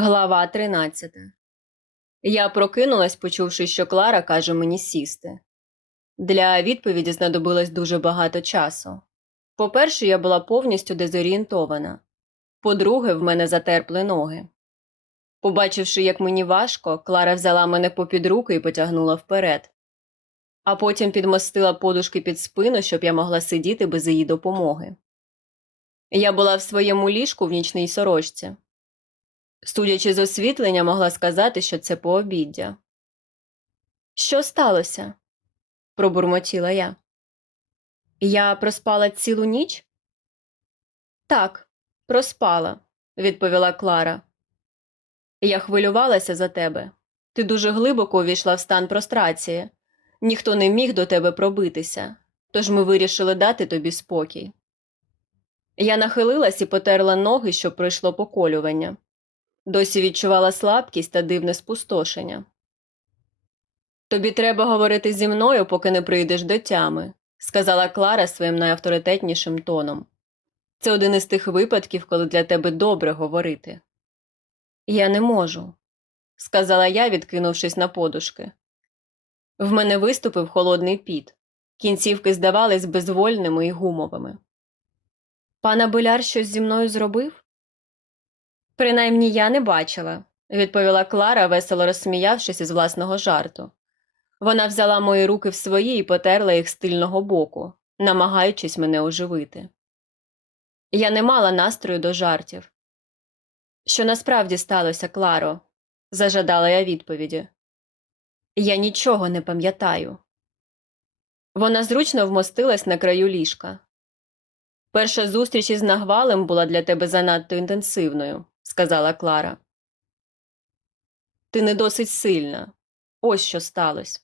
Глава 13 Я прокинулась, почувши, що Клара каже мені сісти. Для відповіді знадобилось дуже багато часу. По-перше, я була повністю дезорієнтована. По-друге, в мене затерпли ноги. Побачивши, як мені важко, Клара взяла мене попід руки і потягнула вперед, а потім підмостила подушки під спину, щоб я могла сидіти без її допомоги. Я була в своєму ліжку в нічній сорочці. Судячи з освітлення, могла сказати, що це пообіддя. Що сталося? пробурмотіла я. Я проспала цілу ніч? Так, проспала, відповіла Клара. Я хвилювалася за тебе. Ти дуже глибоко увійшла в стан прострації. Ніхто не міг до тебе пробитися, тож ми вирішили дати тобі спокій. Я нахилилась і потерла ноги, щоб пройшло поколювання. Досі відчувала слабкість та дивне спустошення. Тобі треба говорити зі мною, поки не прийдеш до тями, сказала Клара своїм найавторитетнішим тоном. Це один із тих випадків, коли для тебе добре говорити. Я не можу, сказала я, відкинувшись на подушки. В мене виступив холодний піт. Кінцівки здавались безвольними і гумовими. Пана Боляр щось зі мною зробив? Принаймні я не бачила, відповіла Клара, весело розсміявшись із власного жарту. Вона взяла мої руки в свої і потерла їх з тильного боку, намагаючись мене оживити. Я не мала настрою до жартів. Що насправді сталося, Кларо? зажадала я відповіді. Я нічого не пам'ятаю. Вона зручно вмостилась на краю ліжка. Перша зустріч із нагвалем була для тебе занадто інтенсивною, сказала Клара. Ти не досить сильна. Ось що сталося.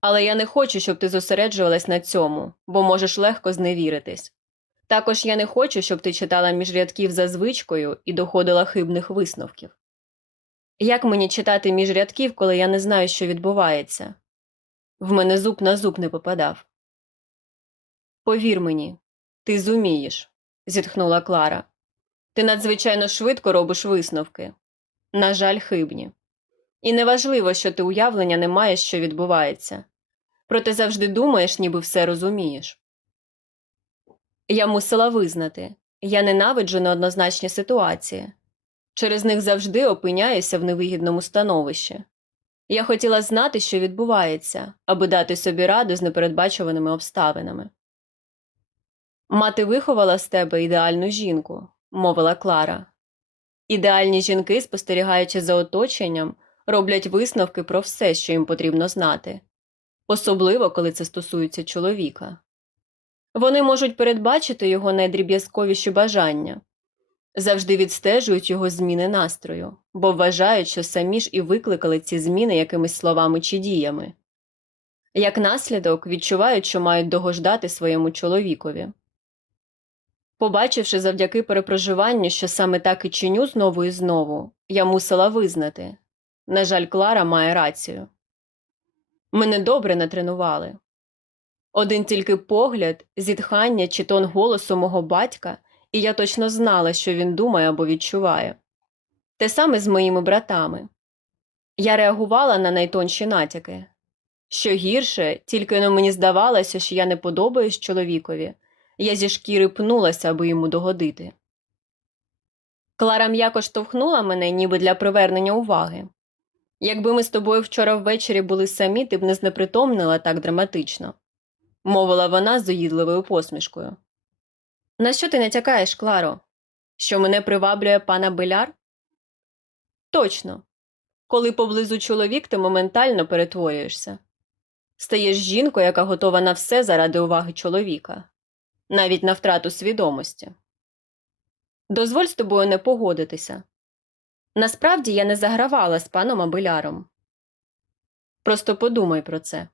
Але я не хочу, щоб ти зосереджувалась на цьому, бо можеш легко зневіритись. Також я не хочу, щоб ти читала між рядків за звичкою і доходила хибних висновків. Як мені читати між рядків, коли я не знаю, що відбувається? В мене зуб на зуб не попадав. Повір мені, ти зумієш, зітхнула Клара. Ти надзвичайно швидко робиш висновки. На жаль, хибні. І неважливо, що ти уявлення не маєш, що відбувається. Проте завжди думаєш, ніби все розумієш. Я мусила визнати я ненавиджу неоднозначні ситуації. Через них завжди опиняюся в невигідному становищі. Я хотіла знати, що відбувається, аби дати собі раду з непередбачуваними обставинами. Мати виховала з тебе ідеальну жінку, мовила Клара. Ідеальні жінки, спостерігаючи за оточенням, роблять висновки про все, що їм потрібно знати, особливо коли це стосується чоловіка. Вони можуть передбачити його найдріб'язковіші бажання, завжди відстежують його зміни настрою, бо вважають, що самі ж і викликали ці зміни якимись словами чи діями. Як наслідок відчувають, що мають догождати своєму чоловікові. Побачивши завдяки перепроживанню, що саме так і чиню знову і знову, я мусила визнати на жаль, Клара має рацію. Мене добре натренували. Один тільки погляд, зітхання чи тон голосу мого батька, і я точно знала, що він думає або відчуває. Те саме з моїми братами. Я реагувала на найтонші натяки. Що гірше, тільки но мені здавалося, що я не подобаюсь чоловікові, я зі шкіри пнулася, аби йому догодити. Клара м'яко штовхнула мене, ніби для привернення уваги. Якби ми з тобою вчора ввечері були самі, ти б не знепритомнила так драматично, мовила вона з доїдливою посмішкою. На що ти натякаєш, Кларо? Що мене приваблює пана Беляр? Точно. Коли поблизу чоловік, ти моментально перетворюєшся. Стаєш жінкою, яка готова на все заради уваги чоловіка, навіть на втрату свідомості. Дозволь з тобою не погодитися. Насправді я не загравала з паном Абеляром. Просто подумай про це.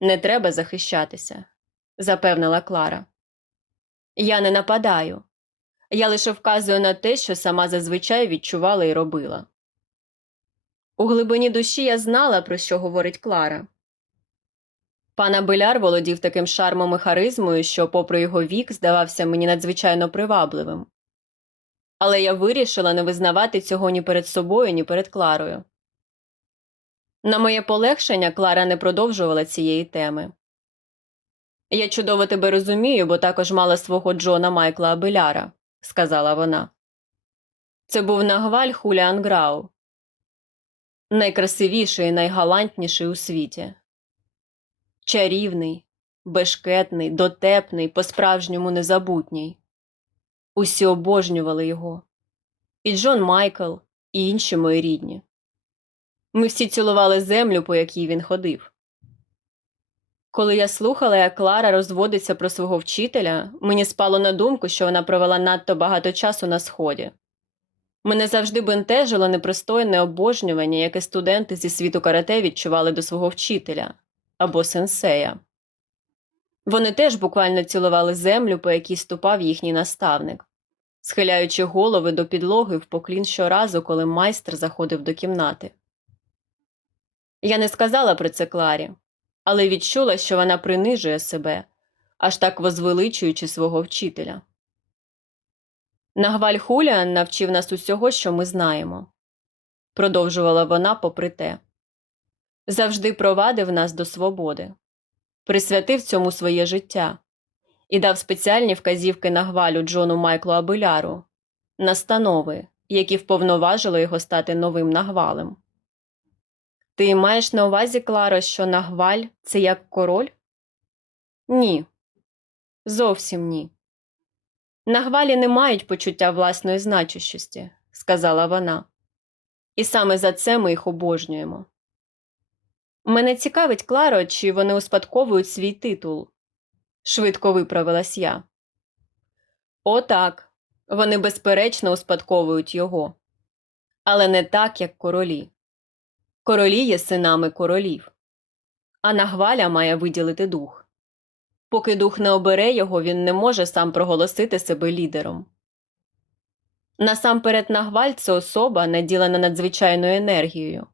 Не треба захищатися, запевнила Клара. Я не нападаю. Я лише вказую на те, що сама зазвичай відчувала і робила. У глибині душі я знала, про що говорить Клара. Пан Абеляр володів таким шармом і харизмою, що, попри його вік, здавався мені надзвичайно привабливим. Але я вирішила не визнавати цього ні перед собою, ні перед Кларою. На моє полегшення Клара не продовжувала цієї теми. Я чудово тебе розумію, бо також мала свого Джона Майкла Абеляра, сказала вона. Це був нагваль Хуліан Грау, найкрасивіший і найгалантніший у світі. Чарівний, бешкетний, дотепний, по-справжньому незабутній. Усі обожнювали його. І Джон Майкл, і інші мої рідні. Ми всі цілували землю, по якій він ходив. Коли я слухала, як Клара розводиться про свого вчителя, мені спало на думку, що вона провела надто багато часу на сході. Мене завжди бентежило непристойне обожнювання, яке студенти зі світу карате відчували до свого вчителя або сенсея. Вони теж буквально цілували землю, по якій ступав їхній наставник, схиляючи голови до підлоги в поклін щоразу, коли майстер заходив до кімнати. Я не сказала про це Кларі, але відчула, що вона принижує себе, аж так возвеличуючи свого вчителя. Нагваль Хуліан навчив нас усього, що ми знаємо, продовжувала вона попри те. Завжди провадив нас до свободи, присвятив цьому своє життя і дав спеціальні вказівки Нагвалю Джону Майклу Абеляру, настанови, які вповноважили його стати новим нагвалем. Ти маєш на увазі, Кларо, що нагваль це як король? Ні. Зовсім ні. Нагвалі не мають почуття власної значущості, сказала вона. І саме за це ми їх обожнюємо. Мене цікавить, Кларо, чи вони успадковують свій титул. Швидко виправилась я. О, так. Вони безперечно успадковують його. Але не так, як королі. Королі є синами королів, а нагваля має виділити дух. Поки дух не обере його, він не може сам проголосити себе лідером. Насамперед нагваль це особа, наділена надзвичайною енергією,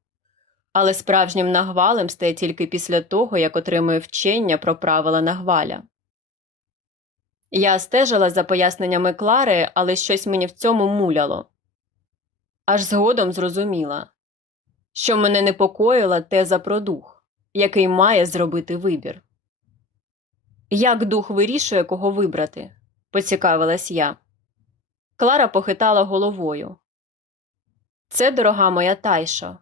але справжнім нагвалем стає тільки після того, як отримує вчення про правила нагваля. Я стежила за поясненнями Клари, але щось мені в цьому муляло. Аж згодом зрозуміла що мене непокоїла теза про дух, який має зробити вибір. Як дух вирішує, кого вибрати? поцікавилась я. Клара похитала головою. Це, дорога моя тайша,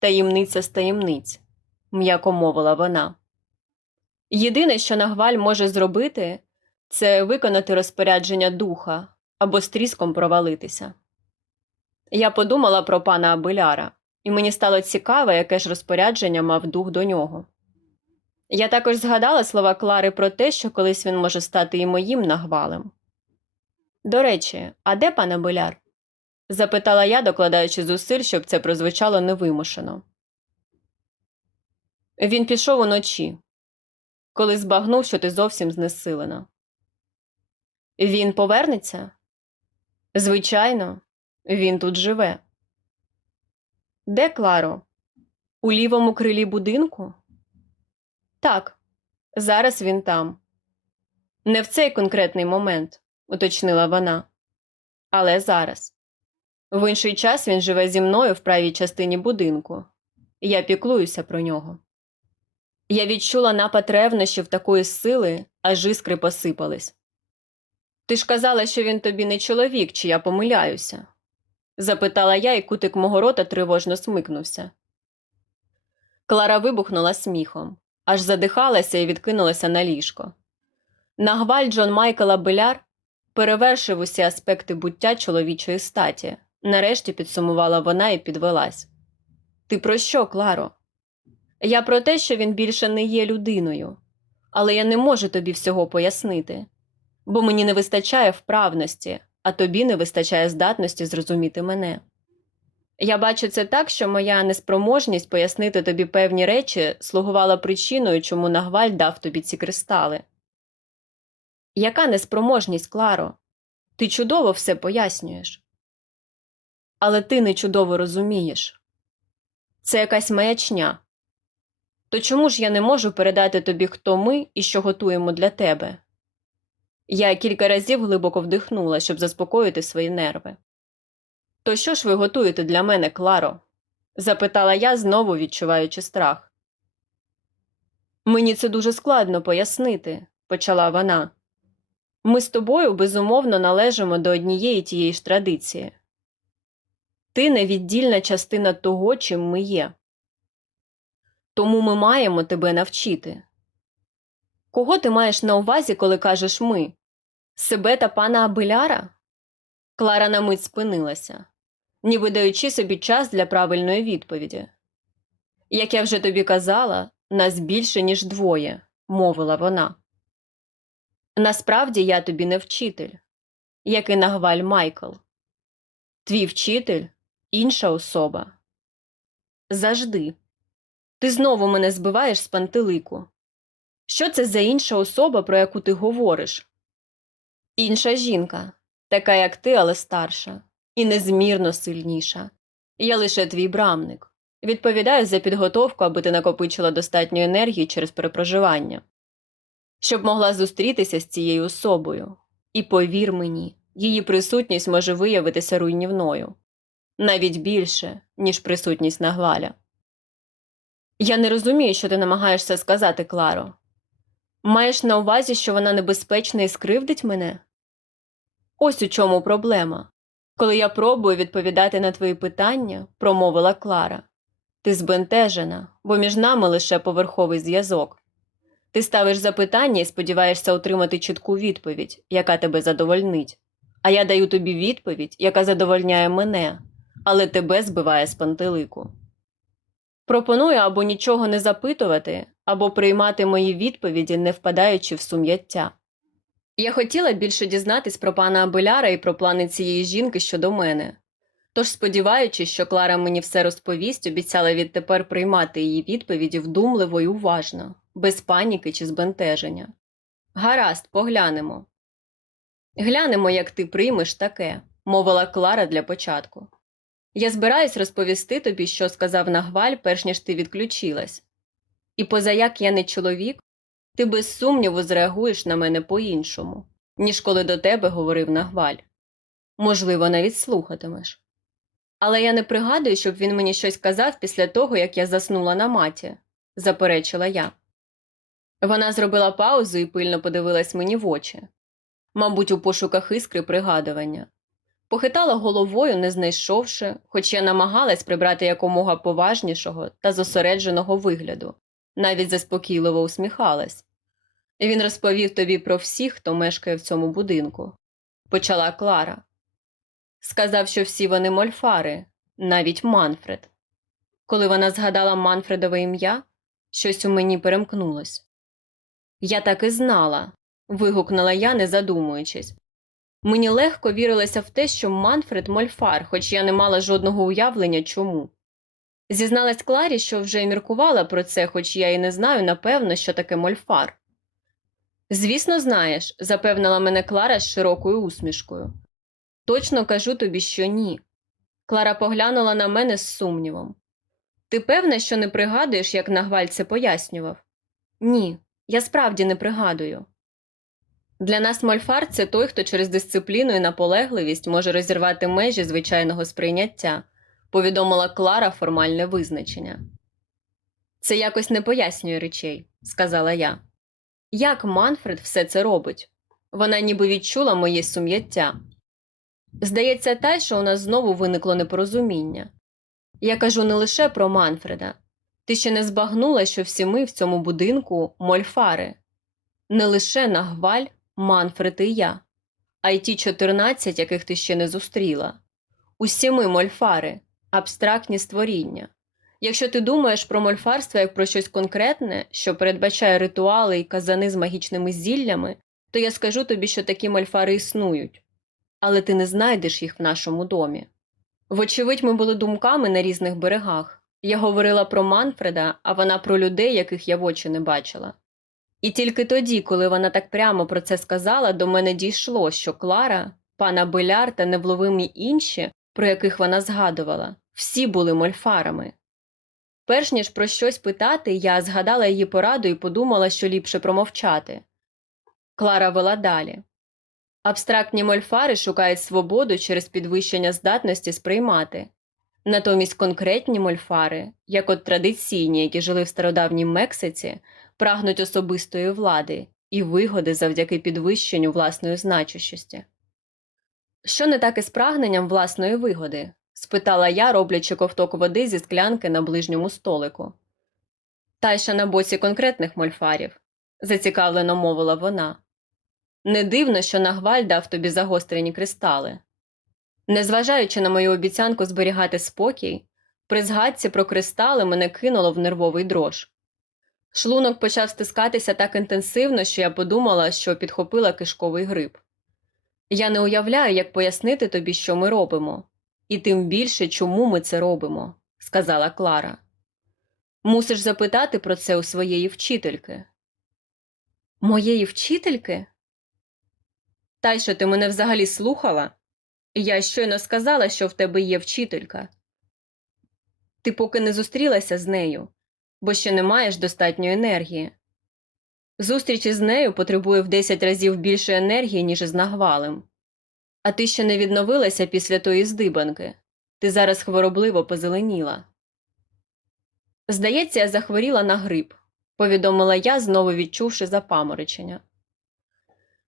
таємниця з таємниць, м'яко мовила вона. Єдине, що нагваль може зробити, це виконати розпорядження духа або з тріском провалитися. Я подумала про пана Абеляра і мені стало цікаво, яке ж розпорядження мав дух до нього. Я також згадала слова Клари про те, що колись він може стати і моїм нагвалем. До речі, а де пан Абеляр? Запитала я, докладаючи зусиль, щоб це прозвучало невимушено. Він пішов уночі, коли збагнув, що ти зовсім знесилена. Він повернеться? Звичайно, він тут живе. Де Кларо? У лівому крилі будинку? Так, зараз він там. Не в цей конкретний момент, уточнила вона. Але зараз. В інший час він живе зі мною в правій частині будинку. Я піклуюся про нього. Я відчула напад ревнощів такої сили, аж іскри посипались. Ти ж казала, що він тобі не чоловік, чи я помиляюся? запитала я, і кутик мого рота тривожно смикнувся. Клара вибухнула сміхом, аж задихалася і відкинулася на ліжко. Нагваль Джон Майкла Беляр перевершив усі аспекти буття чоловічої статі. Нарешті підсумувала вона і підвелась. Ти про що, Кларо? Я про те, що він більше не є людиною, але я не можу тобі всього пояснити, бо мені не вистачає вправності, а тобі не вистачає здатності зрозуміти мене. Я бачу це так, що моя неспроможність пояснити тобі певні речі слугувала причиною, чому Нагваль дав тобі ці кристали. Яка неспроможність, Кларо? Ти чудово все пояснюєш. Але ти не чудово розумієш це якась маячня. То чому ж я не можу передати тобі, хто ми і що готуємо для тебе? Я кілька разів глибоко вдихнула, щоб заспокоїти свої нерви. То що ж ви готуєте для мене, Кларо? запитала я, знову відчуваючи страх. Мені це дуже складно пояснити, почала вона. Ми з тобою безумовно належимо до однієї тієї ж традиції. Ти невіддільна частина того, чим ми є. Тому ми маємо тебе навчити. Кого ти маєш на увазі, коли кажеш ми? Себе та пана Абеляра? Клара на мить спинилася, ніби даючи собі час для правильної відповіді. Як я вже тобі казала, нас більше, ніж двоє, мовила вона. Насправді я тобі не вчитель, як і нагваль Майкл. Твій вчитель інша особа. Завжди. Ти знову мене збиваєш з пантелику. Що це за інша особа, про яку ти говориш? Інша жінка, така як ти, але старша, і незмірно сильніша. Я лише твій брамник. Відповідаю за підготовку, аби ти накопичила достатньо енергії через перепроживання, щоб могла зустрітися з цією особою. І повір мені, її присутність може виявитися руйнівною навіть більше, ніж присутність Нагваля. Я не розумію, що ти намагаєшся сказати, Кларо. Маєш на увазі, що вона небезпечна і скривдить мене? Ось у чому проблема. Коли я пробую відповідати на твої питання, промовила Клара. Ти збентежена, бо між нами лише поверховий зв'язок. Ти ставиш запитання і сподіваєшся отримати чітку відповідь, яка тебе задовольнить. А я даю тобі відповідь, яка задовольняє мене, але тебе збиває з пантелику. Пропоную або нічого не запитувати, або приймати мої відповіді, не впадаючи в сум'яття. Я хотіла більше дізнатись про пана Абеляра і про плани цієї жінки щодо мене. Тож, сподіваючись, що Клара мені все розповість, обіцяла відтепер приймати її відповіді вдумливо і уважно, без паніки чи збентеження. Гаразд, поглянемо. Глянемо, як ти приймеш таке, мовила Клара для початку. Я збираюсь розповісти тобі, що сказав Нагваль, перш ніж ти відключилась. І позаяк я не чоловік, ти без сумніву зреагуєш на мене по-іншому, ніж коли до тебе говорив Нагваль. Можливо, навіть слухатимеш. Але я не пригадую, щоб він мені щось казав після того, як я заснула на маті, заперечила я. Вона зробила паузу і пильно подивилась мені в очі, мабуть, у пошуках іскри пригадування. Похитала головою, не знайшовши, хоч я намагалась прибрати якомога поважнішого та зосередженого вигляду, навіть заспокійливо усміхалась. Він розповів тобі про всіх, хто мешкає в цьому будинку, почала Клара. Сказав, що всі вони мольфари, навіть Манфред. Коли вона згадала Манфредове ім'я, щось у мені перемкнулось. Я так і знала. вигукнула я, не задумуючись. Мені легко вірилося в те, що Манфред мольфар, хоч я не мала жодного уявлення чому. Зізналась Кларі, що вже й міркувала про це, хоч я і не знаю, напевно, що таке мольфар. Звісно, знаєш, запевнила мене Клара з широкою усмішкою. Точно кажу тобі, що ні. Клара поглянула на мене з сумнівом. Ти певна, що не пригадуєш, як Нагваль це пояснював? Ні, я справді не пригадую. Для нас мольфар це той, хто через дисципліну і наполегливість може розірвати межі звичайного сприйняття, повідомила Клара формальне визначення. Це якось не пояснює речей, сказала я. Як Манфред все це робить? Вона ніби відчула моє сум'яття. Здається, та, що у нас знову виникло непорозуміння. Я кажу не лише про Манфреда. Ти ще не збагнула, що всі ми в цьому будинку мольфари, не лише Нагваль, Манфред і я, а й ті 14, яких ти ще не зустріла. Усі ми мольфари, абстрактні створіння. Якщо ти думаєш про мольфарство як про щось конкретне, що передбачає ритуали і казани з магічними зіллями, то я скажу тобі, що такі мольфари існують, але ти не знайдеш їх в нашому домі. Вочевидь, ми були думками на різних берегах. Я говорила про Манфреда, а вона про людей, яких я в очі не бачила. І тільки тоді, коли вона так прямо про це сказала, до мене дійшло, що Клара, пана Беляр та невловимі інші, про яких вона згадувала, всі були мольфарами. Перш ніж про щось питати, я згадала її пораду і подумала, що ліпше промовчати. Клара вела далі. Абстрактні мольфари шукають свободу через підвищення здатності сприймати. Натомість конкретні мольфари, як от традиційні, які жили в стародавній Мексиці, прагнуть особистої влади і вигоди завдяки підвищенню власної значущості. Що не так із прагненням власної вигоди? спитала я, роблячи ковток води зі склянки на ближньому столику. Та ще на боці конкретних мольфарів, зацікавлено мовила вона. Не дивно, що Нагваль дав тобі загострені кристали. Незважаючи на мою обіцянку зберігати спокій, при згадці про кристали мене кинуло в нервовий дрож. Шлунок почав стискатися так інтенсивно, що я подумала, що підхопила кишковий грип. Я не уявляю, як пояснити тобі, що ми робимо, і тим більше, чому ми це робимо, сказала Клара. Мусиш запитати про це у своєї вчительки. Моєї вчительки? Та й що ти мене взагалі слухала? Я щойно сказала, що в тебе є вчителька. Ти поки не зустрілася з нею, бо ще не маєш достатньої енергії. Зустріч із нею потребує в 10 разів більше енергії, ніж із нагвалем. А ти ще не відновилася після тої здибанки. Ти зараз хворобливо позеленіла. Здається, я захворіла на грип, повідомила я, знову відчувши запаморочення.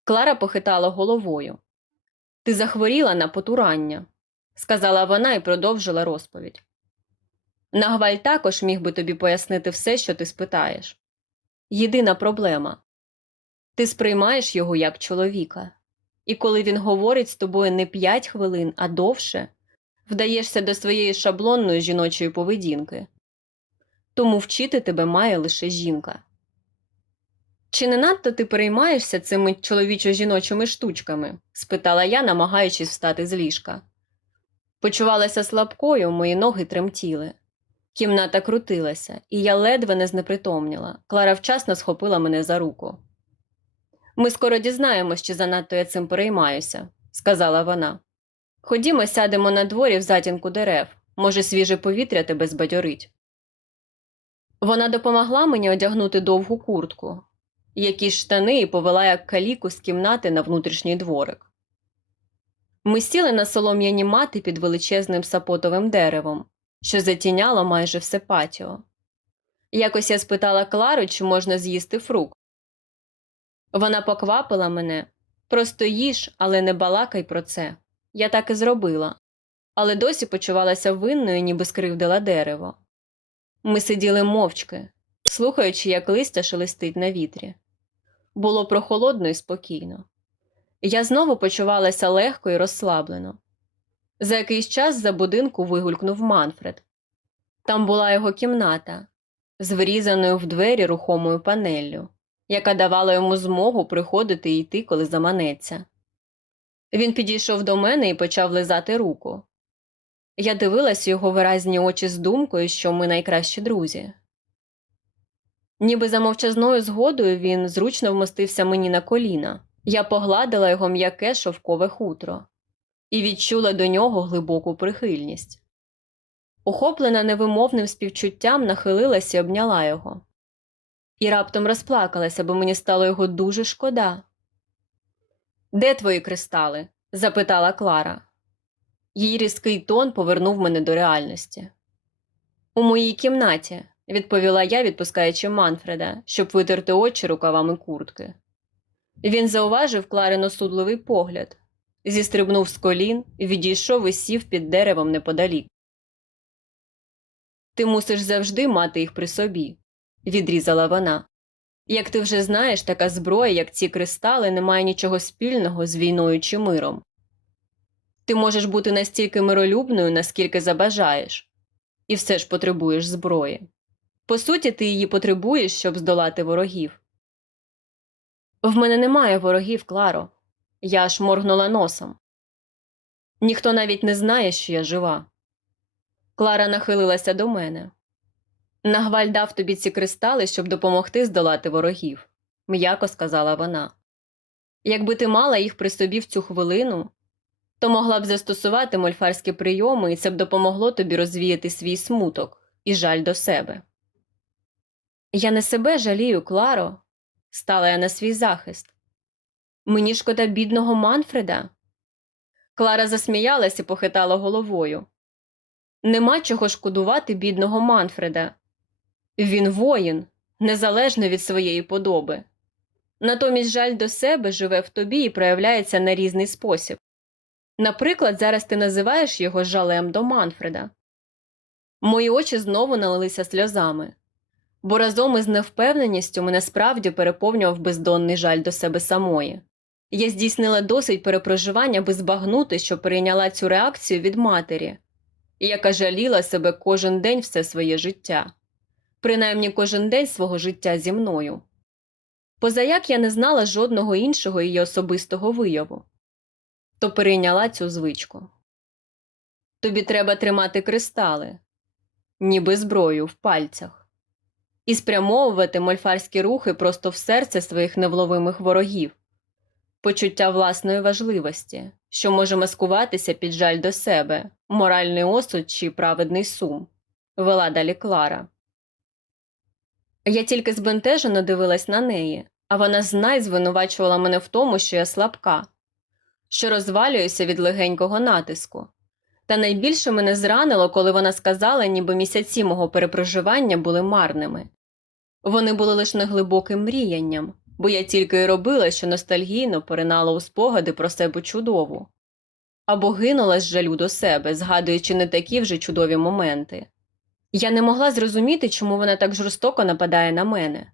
Клара похитала головою. Ти захворіла на потурання, сказала вона і продовжила розповідь. Нагваль також міг би тобі пояснити все, що ти спитаєш. Єдина проблема ти сприймаєш його як чоловіка, і коли він говорить з тобою не п'ять хвилин, а довше, вдаєшся до своєї шаблонної жіночої поведінки. Тому вчити тебе має лише жінка. Чи не надто ти переймаєшся цими чоловічо-жіночими штучками? спитала я, намагаючись встати з ліжка. Почувалася слабкою, мої ноги тремтіли. Кімната крутилася, і я ледве не знепритомніла. Клара вчасно схопила мене за руку. Ми скоро дізнаємось, чи занадто я цим переймаюся, сказала вона. Ходімо, сядемо на дворі в затінку дерев. Може, свіже повітря тебе збадьорить. Вона допомогла мені одягнути довгу куртку, якісь штани і повела як каліку з кімнати на внутрішній дворик. Ми сіли на солом'яні мати під величезним сапотовим деревом, що затіняло майже все патіо. Якось я спитала Клару, чи можна з'їсти фрукт. Вона поквапила мене просто їж, але не балакай про це. Я так і зробила, але досі почувалася винною, ніби скривдила дерево. Ми сиділи мовчки, слухаючи, як листя шелестить на вітрі. Було прохолодно і спокійно. Я знову почувалася легко і розслаблено. За якийсь час за будинку вигулькнув Манфред. Там була його кімната з врізаною в двері рухомою панеллю, яка давала йому змогу приходити і йти, коли заманеться. Він підійшов до мене і почав лизати руку. Я дивилась його виразні очі з думкою, що ми найкращі друзі. Ніби за мовчазною згодою він зручно вмостився мені на коліна. Я погладила його м'яке шовкове хутро і відчула до нього глибоку прихильність. Охоплена невимовним співчуттям, нахилилася і обняла його. І раптом розплакалася, бо мені стало його дуже шкода. Де твої кристали? запитала Клара. Її різкий тон повернув мене до реальності. У моїй кімнаті, відповіла я, відпускаючи Манфреда, щоб витерти очі рукавами куртки. Він зауважив Кларин осудливий погляд, зістрибнув з колін, відійшов і сів під деревом неподалік. Ти мусиш завжди мати їх при собі, відрізала вона. Як ти вже знаєш, така зброя, як ці кристали, не має нічого спільного з війною чи миром. Ти можеш бути настільки миролюбною, наскільки забажаєш, і все ж потребуєш зброї. По суті, ти її потребуєш, щоб здолати ворогів. В мене немає ворогів, Кларо. Я аж моргнула носом. Ніхто навіть не знає, що я жива. Клара нахилилася до мене. Нагваль дав тобі ці кристали, щоб допомогти здолати ворогів, м'яко сказала вона. Якби ти мала їх при собі в цю хвилину, то могла б застосувати мольфарські прийоми, і це б допомогло тобі розвіяти свій смуток і жаль до себе. Я не себе жалію, Кларо, стала я на свій захист. Мені шкода бідного Манфреда. Клара засміялась і похитала головою. Нема чого шкодувати бідного Манфреда. Він воїн, незалежно від своєї подоби. Натомість жаль до себе живе в тобі і проявляється на різний спосіб. Наприклад, зараз ти називаєш його жалем до Манфреда. Мої очі знову налилися сльозами, бо разом із невпевненістю мене справді переповнював бездонний жаль до себе самої. Я здійснила досить перепроживання, аби збагнути, що прийняла цю реакцію від матері, яка жаліла себе кожен день все своє життя, принаймні кожен день свого життя зі мною. Позаяк я не знала жодного іншого її особистого вияву, то перейняла цю звичку. Тобі треба тримати кристали, ніби зброю в пальцях, і спрямовувати мольфарські рухи просто в серце своїх невловимих ворогів, почуття власної важливості, що може маскуватися під жаль до себе, моральний осуд чи праведний сум, вела далі Клара. Я тільки збентежено дивилась на неї, а вона знай звинувачувала мене в тому, що я слабка, що розвалююся від легенького натиску. Та найбільше мене зранило, коли вона сказала, ніби місяці мого перепроживання були марними. Вони були лише неглибоким мріянням, бо я тільки й робила, що ностальгійно поринала у спогади про себе чудову. Або гинула з жалю до себе, згадуючи не такі вже чудові моменти. Я не могла зрозуміти, чому вона так жорстоко нападає на мене.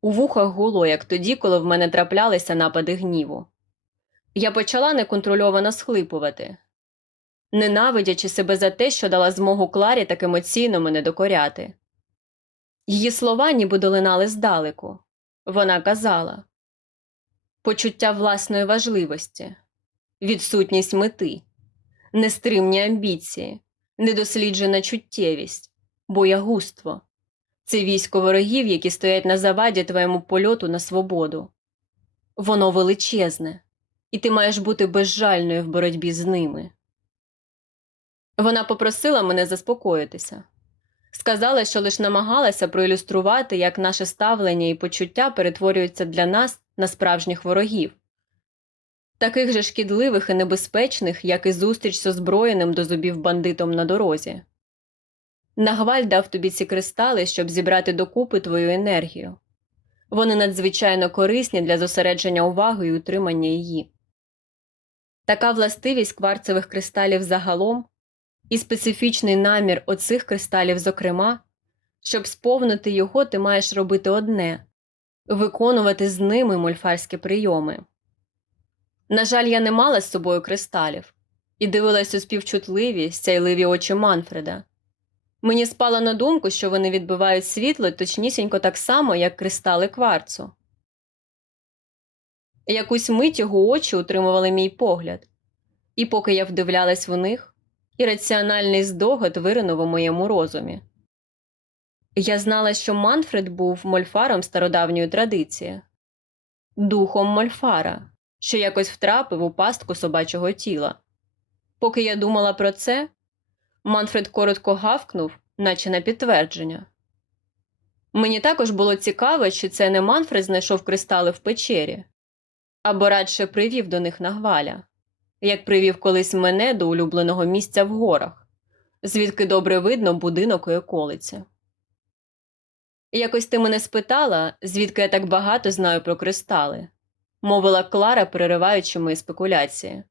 У вухах гуло, як тоді, коли в мене траплялися напади гніву. Я почала неконтрольовано схлипувати, ненавидячи себе за те, що дала змогу Кларі так емоційно мене докоряти. Її слова ніби долинали здалеку. Вона казала почуття власної важливості, відсутність мети, нестримні амбіції, недосліджена чуттєвість, боягузтво це військо ворогів, які стоять на заваді твоєму польоту на свободу. Воно величезне, і ти маєш бути безжальною в боротьбі з ними. Вона попросила мене заспокоїтися. Сказала, що лише намагалася проілюструвати, як наше ставлення і почуття перетворюються для нас на справжніх ворогів, таких же шкідливих і небезпечних, як і зустріч з озброєним до зубів бандитом на дорозі. Нагваль дав тобі ці кристали, щоб зібрати докупи твою енергію. Вони надзвичайно корисні для зосередження уваги і утримання її. Така властивість кварцевих кристалів загалом і специфічний намір оцих кристалів, зокрема, щоб сповнити його, ти маєш робити одне виконувати з ними мольфарські прийоми. На жаль, я не мала з собою кристалів і дивилась у співчутливі, сяйливі очі Манфреда. Мені спало на думку, що вони відбивають світло точнісінько так само, як кристали кварцу. Якусь мить його очі утримували мій погляд, і поки я вдивлялась в них, ірраціональний здогад виринув у моєму розумі. Я знала, що Манфред був мольфаром стародавньої традиції, духом мольфара, що якось втрапив у пастку собачого тіла. Поки я думала про це, Манфред коротко гавкнув, наче на підтвердження. Мені також було цікаво, чи це не Манфред знайшов кристали в печері, або радше привів до них нагваля, як привів колись мене до улюбленого місця в горах, звідки добре видно будинок і околиці. Якось ти мене спитала, звідки я так багато знаю про кристали, мовила Клара, перериваючи мої спекуляції.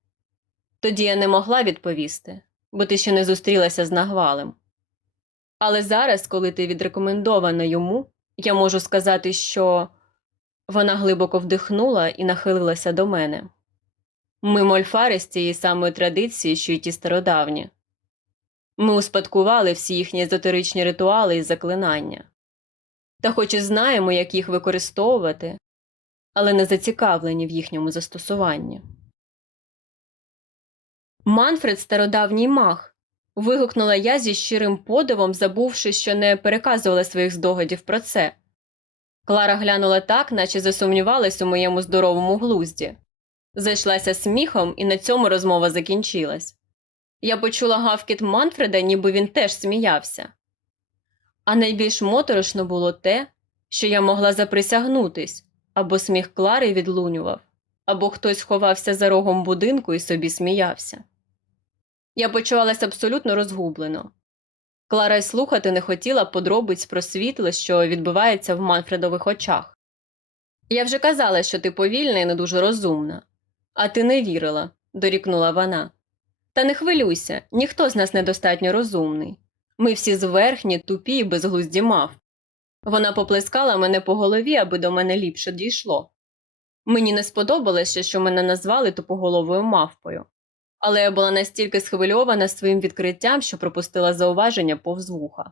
Тоді я не могла відповісти, бо ти ще не зустрілася з нагвалем. Але зараз, коли ти відрекомендована йому, я можу сказати, що вона глибоко вдихнула і нахилилася до мене. Ми мольфари з тієї самої традиції, що й ті стародавні. Ми успадкували всі їхні езотеричні ритуали і заклинання. Та хоч і знаємо, як їх використовувати, але не зацікавлені в їхньому застосуванні. Манфред стародавній мах. вигукнула я зі щирим подивом, забувши, що не переказувала своїх здогадів про це. Клара глянула так, наче засумнівалась у моєму здоровому глузді. Зайшлася сміхом, і на цьому розмова закінчилась. Я почула гавкіт Манфреда, ніби він теж сміявся. А найбільш моторошно було те, що я могла заприсягнутись, або сміх Клари відлунював, або хтось ховався за рогом будинку і собі сміявся. Я почувалася абсолютно розгублено. Клара й слухати не хотіла подробиць про світло, що відбувається в Манфредових очах. Я вже казала, що ти повільна і не дуже розумна. А ти не вірила, дорікнула вона. Та не хвилюйся, ніхто з нас недостатньо розумний. Ми всі зверхні, тупі і безглузді мав. Вона поплескала мене по голові, аби до мене ліпше дійшло. Мені не сподобалося, що мене назвали тупоголовою мавпою, але я була настільки схвильована своїм відкриттям, що пропустила зауваження повз вуха.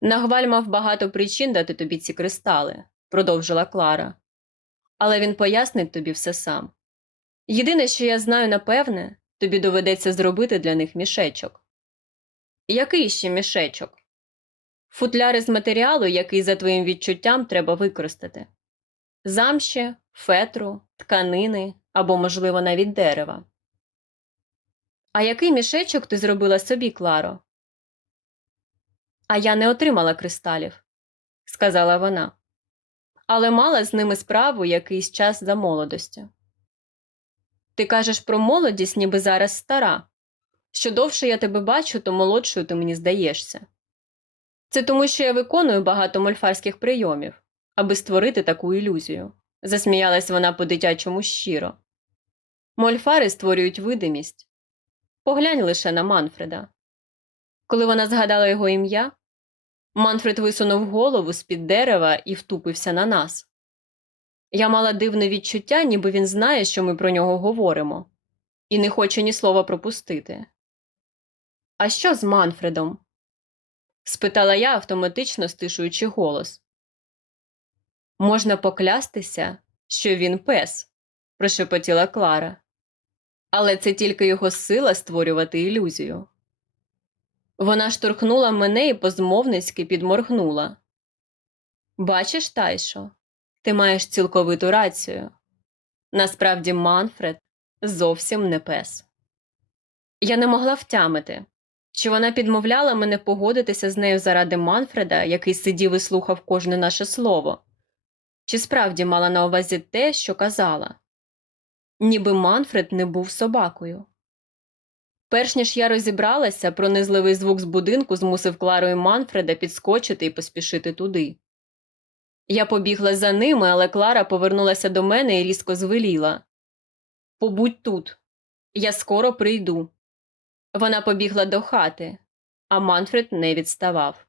Нагваль мав багато причин дати тобі ці кристали, продовжила Клара. Але він пояснить тобі все сам. Єдине, що я знаю напевне, тобі доведеться зробити для них мішечок. Який ще мішечок? Футляри з матеріалу, який за твоїм відчуттям треба використати. Замші, фетру, тканини або, можливо, навіть дерева. А який мішечок ти зробила собі, Кларо? А я не отримала кристалів, сказала вона, але мала з ними справу якийсь час за молодостю. Ти кажеш про молодість, ніби зараз стара. Що довше я тебе бачу, то молодшою ти мені здаєшся. Це тому, що я виконую багато мольфарських прийомів, аби створити таку ілюзію, засміялась вона по-дитячому щиро. Мольфари створюють видимість. Поглянь лише на Манфреда. Коли вона згадала його ім'я, Манфред висунув голову з-під дерева і втупився на нас. Я мала дивне відчуття, ніби він знає, що ми про нього говоримо, і не хоче ні слова пропустити. А що з Манфредом? спитала я, автоматично стишуючи голос. Можна поклястися, що він пес, прошепотіла Клара. Але це тільки його сила створювати ілюзію. Вона штурхнула мене і позмовницьки підморгнула. Бачиш, Тайшо, ти маєш цілковиту рацію. Насправді, Манфред зовсім не пес. Я не могла втямити, чи вона підмовляла мене погодитися з нею заради Манфреда, який сидів і слухав кожне наше слово, чи справді мала на увазі те, що казала, ніби Манфред не був собакою. Перш ніж я розібралася, пронизливий звук з будинку змусив Клару і Манфреда підскочити і поспішити туди. Я побігла за ними, але Клара повернулася до мене і різко звеліла Побудь тут, я скоро прийду. Вона побігла до хати, а Манфред не відставав.